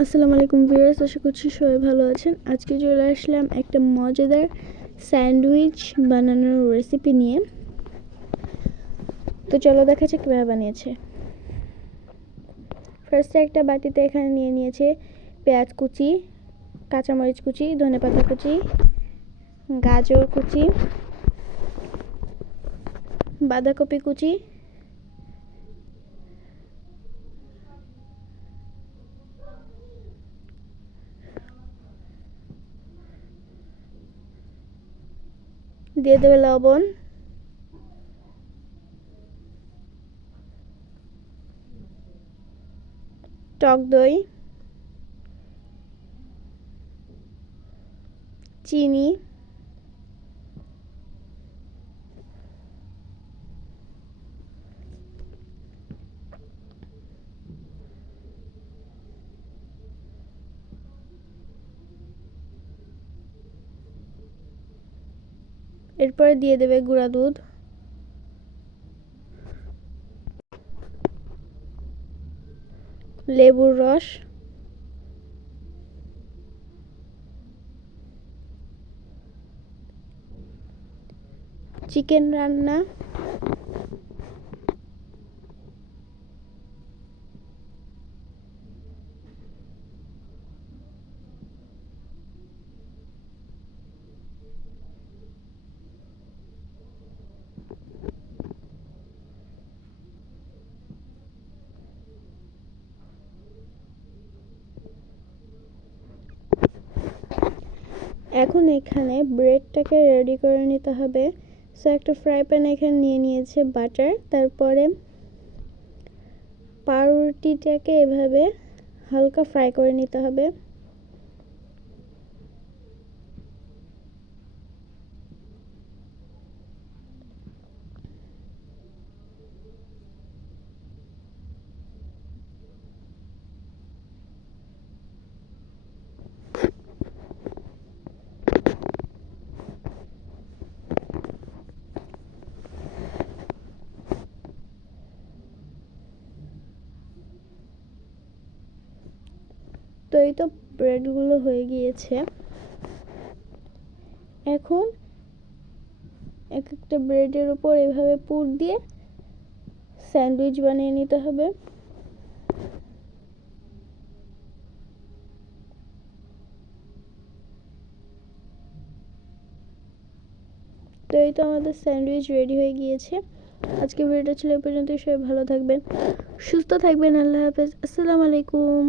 আসসালামু আলাইকুম ভিউয়ার্স, আশা করছি সবাই ভালো আছেন। আজকে চলে আসলাম একটা মজাদার স্যান্ডউইচ বানানোর রেসিপি নিয়ে। তো চলো দেখা যাক কীভাবে বানিয়েছে। ফার্স্টে একটা বাটিতে এখানে নিয়ে নিয়েছে পেঁয়াজ কুচি, কাঁচামরিচ কুচি, ধনেপাতা কুচি, গাজর কুচি, বাঁধাকপি কুচি, দিয়ে দেবে লবণ, টক দই, চিনি, এরপরে দিয়ে দেবে গুঁড়া দুধ, লেবুর রস, চিকেন রান্না, এখন এখানে ব্রেডটাকে রেডি করে নিতে হবে। সো একটা ফ্রাই প্যান এখানে নিয়ে নিয়েছে বাটার, তারপরে পাউরুটিটাকে এভাবে হালকা ফ্রাই করে নিতে হবে। তো এই তো ব্রেডগুলো হয়ে গিয়েছে। এখন এক একটা ব্রেডের উপর এভাবে পুর দিয়ে স্যান্ডউইচ বানিয়ে নিতে হবে। তো এই তো আমাদের স্যান্ডউইচ রেডি হয়ে গিয়েছে। আজকে ভিডিওটা ছিল এই পর্যন্ত। সবাই ভালো থাকবেন, সুস্থ থাকবেন। আল্লাহ হাফেজ। আসসালামু আলাইকুম।